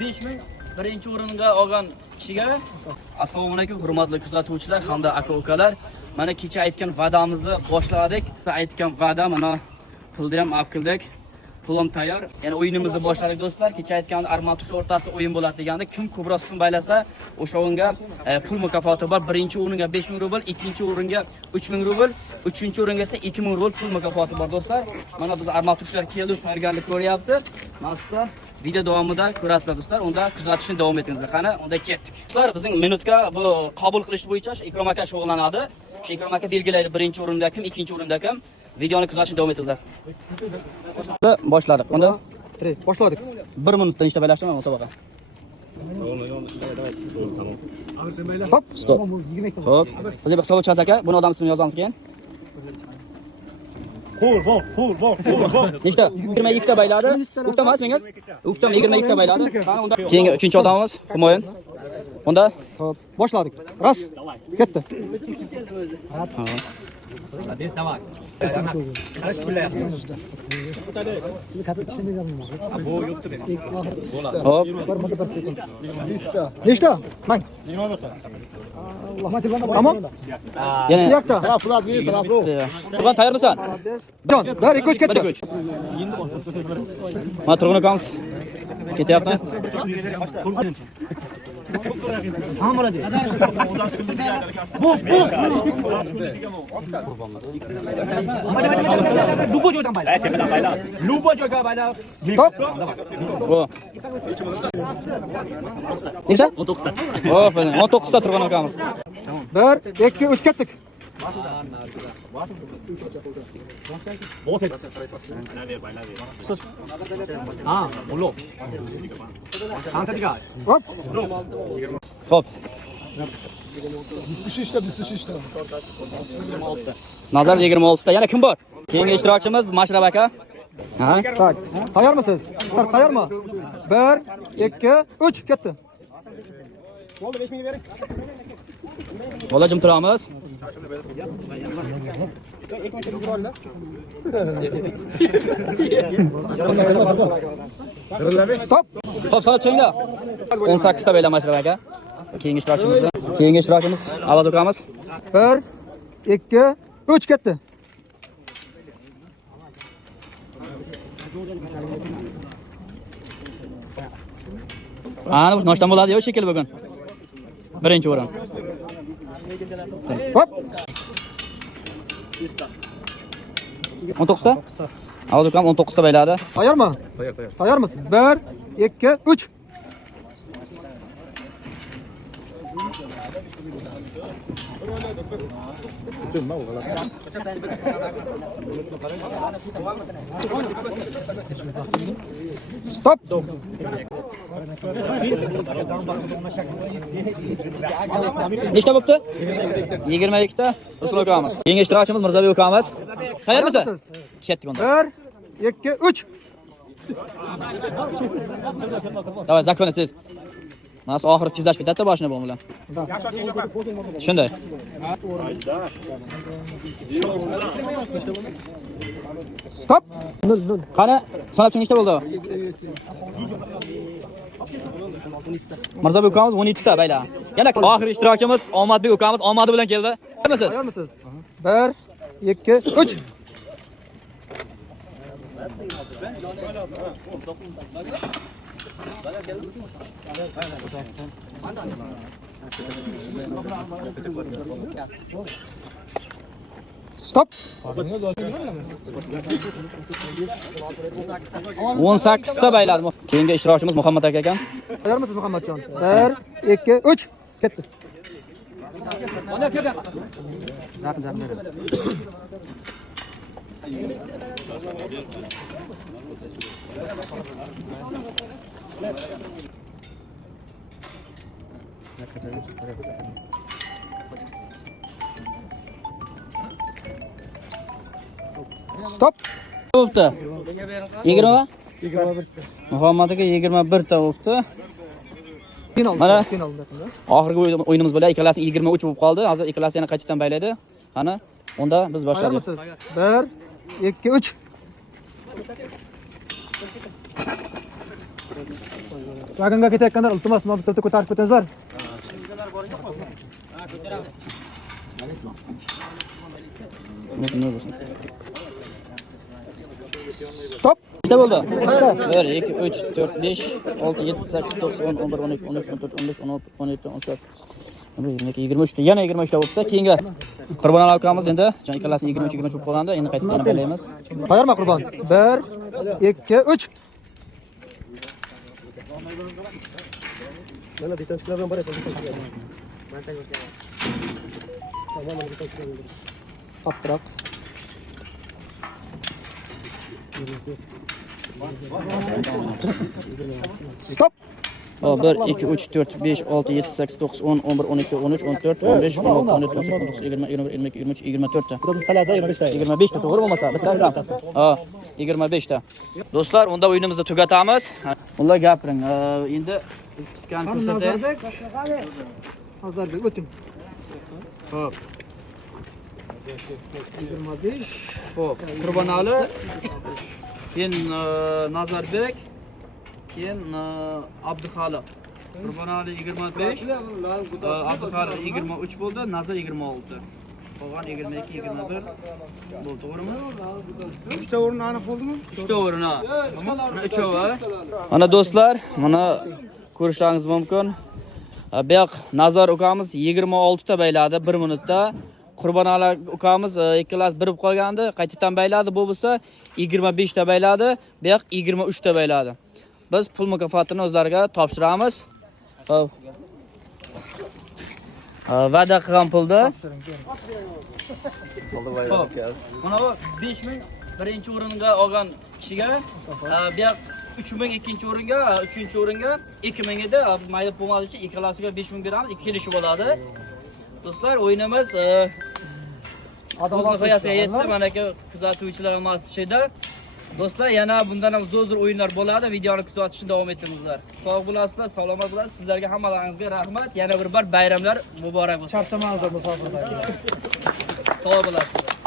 5000 birinchi o'ringa olgan kishiga assalomu alaykum hurmatli kuzatuvchilar hamda aka-ukalar. Mana kecha aytgan va'damizni boshladik. Aytgan va'da mana pulni ham olib keldik. Pulim tayyor. Ya'ni o'yinimizni boshladik do'stlar. Kecha aytgan Armatush o'rtasida o'yin bo'ladi deganda kim ko'proq sim baylasa, o'sha o'yinga pul mukofoti bor. Birinchi o'ringa 5000 rubl, ikkinchi o'ringa 3000 rubl, uchinchi o'ringa esa 2000 rubl pul mukofoti bor do'stlar. Mana biz Armatushlar keldi, tayyorgarlik ko'ryapti. Mana video davomida ko'rasizlar do'stlar. Unda kuzatishni davom etingizlar. Qani, unda ketdik. Do'stlar, bizning minutga bu qabul qilish bo'yicha Ikrom aka shug'ullanadi. Shu Ikrom aka belgilaydi birinchi o'rinda kim, ikkinchi o'rinda kim. Videoni kuzatishni davom etingizlar. Boshladik. Unda boshladik. 1 minutda nechta baylashdimi musobaqa? Stop. Stop. Xo'p. Bizga hisob ochasiz aka. Buni odam ismini yozamiz keyin. Bor. Nechta? 22 ta bayladi. Ukta emas mengiz? Uktam 22 ta bayladi. Qani unda keyingi 3-chi odamimiz Humoyun. Unda Xo'p, boshladik. Ras. Ketdi. Hadi давай. Qarash bilyapman. Bu yo'qdir. Hop. Nechta? Mang. 21 ta. Tamam. Yana Yo'qda. Turg'un tayyormisan? Jon, 1 2 3 ketdi. Mana Turg'un akamiz ketyapti. Lubo joydan bayla. Tepadan bayla. Lubo joyga bayla. Stop. Nechta? 19 ta. Hop, 19 ta Turg'un akamiz. 1 2 3 ketdik. Ha, ulug'. Qancha Hop. Xo'p. 26 ta, 26 ta. Nazar 26 ta. Yana kim bor? Keyingi ishtirokchimiz Mashrab aka. Ha? Tak. Tayyormisiz? Start tayyormi? 1 2 3 ketdi. Bola jim turamiz. Stop. Xo'p, sanab chiqinglar. 18 ta bayla Mashrab aka. Keyingi ishtirokchimiz Avaz ukamiz. 1 2 3 ketdi. Ana, noshdan bo'ladi-yu shekilli bugun. Birinchi o'rin. Hop. 19 ta? Avaz ukam 19 ta bayladi. Tayyormi? Tayyor. Tayyormisiz? 1 2 3. Stop. Nechta bo'pti? 22 ta. Rasul ukamiz. Keyingi ishtirokchimiz Mirzabek ukamiz. Tayyormisiz? Ketdik unda. 1 2 3. Davay, zakon et. Nasıl oxiri tezlashib ketadi boshini bu bilan. Shunday. Stop. 0 Qani, sanab nechta bo'ldi? Mirzabek ukamiz 12 ta bayla. Yana oxirgi ishtirokchimiz Omadbek ukamiz omadi bilan keldi. Tayyormisiz? 1 2 3. Stop. 18 ta bayladi. Keyingi ishtirokchimiz Muhammad aka ekan. Tayyormisiz Muhammadjon? 1 2 3 ketdi. Stop. Bo'pti. 20? 21 ta. Muhammad aka 21 ta bo'pti. Mana oxirgi o'yinimiz bilan ikkalasi 23 bo'lib qoldi. Hozir ikkalasi yana qaytadan baylaydi. Qani, unda biz boshlaymiz. 1 2 3. Vagonga ketayotganlar iltimos bitta ko'tarib ketingizlar. Stop. Nechta bo'ldi? 1 2 3 4 5 6 7 8 9 10 11 12 13 14 15 16 17 18 23 ta yana 23 ta bo'libdi. Keyingi Qurbonali akamiz endi jon ikkalasini 23 23 bo'lib qolganda endi qaytib yana baylaymiz. Tayyormi Qurbon? 1 2 3. Mana bitonchilar bilan boraylik. Qattiroq. Stop. 1 2 3 4 5 6 7 8 9 10 11 12 13 14 15 16 17 18 19 20 21 22 23 24 ta. Biroz qalada 25 ta. 25 ta to'g'ri bo'lmasa bitta. Ha, 25 ta. Do'stlar, unda o'yinimizni tugatamiz. Ular gapiring. Endi biz piskani ko'rsataylik. Nazarbek o'ting. Xo'p. 25. Xo'p, Qurbonali, keyin Nazarbek, keyin Abduxoliq. Qurbonali 25, Abduxoliq 23 bo'ldi, Nazar 26. Qolgan 22, 21 bo'ldi, to'g'rimi? 3 ta o'rin aniq bo'ldimi? 3 ta o'rin, ha. Mana 3-ovi. Mana do'stlar, mana ko'rishlaringiz mumkin. Bu yoq Nazar ukamiz 26 ta bayladi 1 minutda. Qurbonali ukamiz ikkalasi birib qolgandi, qaytadan bayladi. Bu bo'lsa 25 ta bayladi, bu yoq 23 ta bayladi. Biz pul mukofotini o'zlariga topshiramiz. Xo'p. Va'da qilgan pulni. Mana bu 5000 birinchi o'ringa olgan kishiga, bu yoq 3000 ikkinchi o'ringa, 3-chi o'ringa 2000 edi. Biz mayda bo'lmadi uchun ikkalasiga 5000 beramiz, ikki kelishib bo'ladi. Do'stlar, o'yinimiz adolat qo'yasiga yetdi. Mana aka kuzatuvchilar hammasi Do'stlar, yana bundan ham zo'r o'yinlar bo'ladi. Videoni kuzatishni davom ettiringizlar. Sog' bo'lasizlar, salomat bo'lasiz. Sizlarga hammalaringizga rahmat. Yana bir bayramlar muborak bo'lsin. Charchamangizlar musofadan. Sog' bo'lasizlar.